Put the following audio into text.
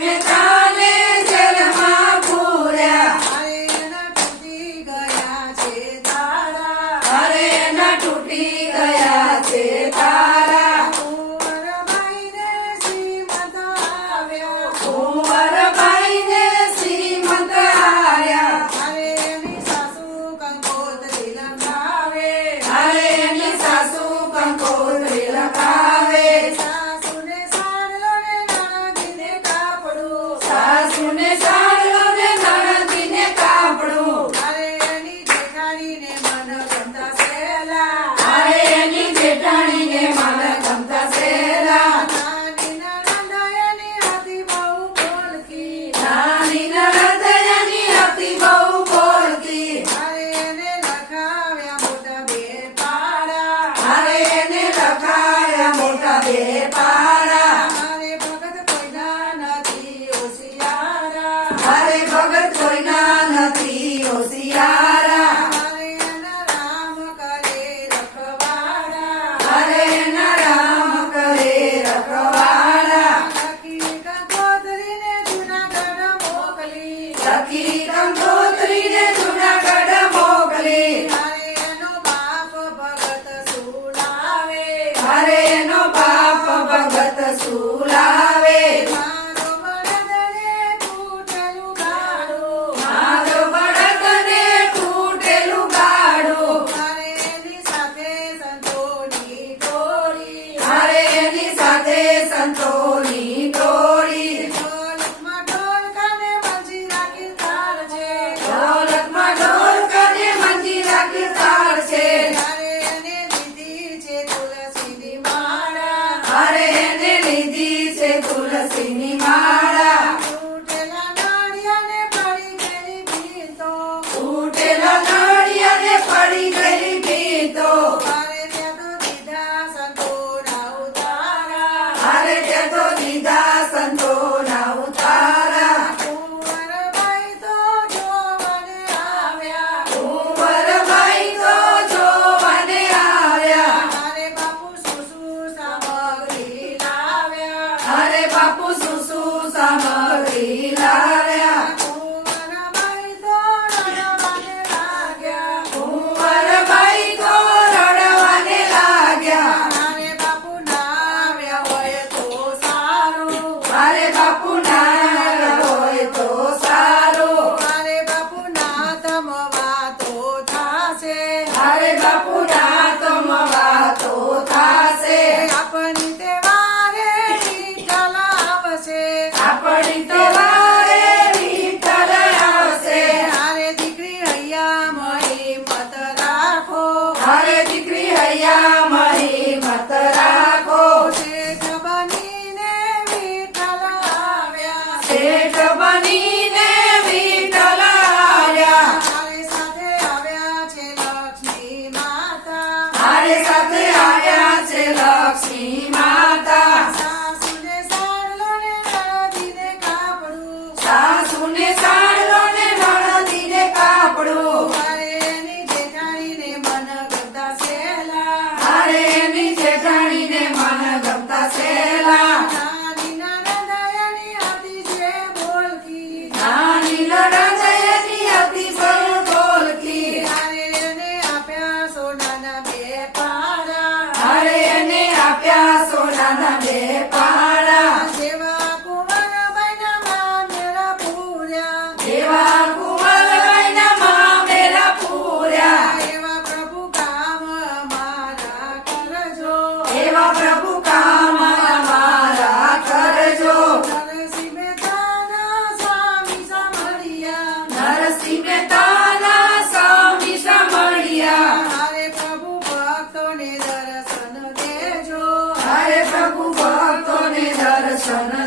में ताने जलमा पूर्या अरे एना तूटी गया छे तारा अरे एना तूटी गया छे तारा कुंवरबाई ने श्रीमंत આવ્યા कुंवरबाई ने श्रीमंत आया अरे एनी सासू કંકોત્રી લંબાવે अरे एनी सासू कंकोत्री लखावे સાસુને સાડલો ને નણંદીને કાપડું सासू ने साड़लो ने नणंदी ने कापड़ू અરે એની જેઠાણીને મન ગમતા સેલા अरे एनी जेठाणी ने मन गमता सेला નાની નણંદ એની હતી બહુ બોલકી नानी नणंद एनी હતી બહુ બોલતી અરે એને લખાવ્યા મોટા બે પાડા अरे एने लखाया मोटा બે પારા અરે ભગત કોઈના નથી હોશિયારા अरे भगत कोईना નથી હોશિયારા અરે એના રામ કરે રખવાડા अरे एना राम करे रखवाड़ा લખી કંકોત્રીને જૂનાગઢ મોકલી સખી કંકોત્રી ને જૂનાગઢ મોકલી અરે એનો બાપ ભગત સુલાવે અરે એનો બાપ ભગત સુલાવે મારો બળદને તૂટેલું ગાડું મારો બળદને તૂટેલું ગાડું અરે એની સાથે સંતોની ટોળી અરે એની સાથે સંતોની ટોળી ઢોલકમાં ઢોલકાને મંજીરા કીર્તાર છે ઢોલકમાં ઢોલકાને મંજીરા કીર્તાર છે અરે એને દીધી છે તુલસીની માળા અરે એને લીધી છે તુલસીની માળા તૂટેલા નાળિયાને પડી ગઈ ગીતો તૂટેલા નળિયાને પડી ગઈ ગીતો અરે ત્યાં તો દીધા સંતોના ઉતારા અરે તે તો દીધા સંતોના ઉતારા કુંવરબાઈ તો જોવાને આવ્યા કુંવરબાઈ તો જોવાને આવ્યા અરે બાપુ સુસુ સામગ્રી લાવ્યા અરે બાપુ સુસુ સામગ્રી લાવ્યા કુંવરબાઈ તો રડવાને લાગ્યા કુંવરબાઈ તો રડવાને લાગ્યા અરે બાપુ ના આવ્યા હોય તો સારું અરે બાપુ ના હોય તો સારું અરે બાપુ ના તમવા તો થાશે અરે બાપુ ના તમવા તો થાશે આપણી તહેવારે વિઠ્ઠલ આવશે આપણી તો વારે વિઠ્ઠલ આવશે અરે દીકરી હૈયા મહી મત રાખો અરે દીકરી હૈયા મહી મત રાખો શેઠ બનીને વિઠ્ઠલ આવ્યા શેઠ બનીને વિઠ્ઠલ આવ્યા અરે સાથે આવ્યા છે લક્ષ્મી માતા મારે સાથે આવ્યા છે લક્ષ્મી માતા સાસુને સાડલો ને નળદીને કાપડું સાસુને સાડલો ને નણંદીને કાપડું અરે એની જેઠાણીને મન ગમતા સેલા અરે એની જેઠાણીને મન ગમતા સેલા નાની નણંદ એની હતી જે બોલકી નાની નણંદ એની હતી બહુ બોલકી અરે એને આપ્યા સોનાના બે પાડા અરે એને આપ્યા સોનાના બે પાડા જેવા કુંવરબાઈના મામેરા પૂર્યા એવા કુંવરબાઈના મામેરા પૂર્યા એવા પ્રભુ કામ અમારા કરજો એવા પ્રભુ કામ અમારા કરજો નરસિંહ મહેતાના સ્વામી સાંભળ્યા નરસિંહ મહેતાના સ્વામી સાંભળ્યા અરે પ્રભુ ભક્તોને દર્શન દેજો અરે પ્રભુ ભક્તોને દર્શન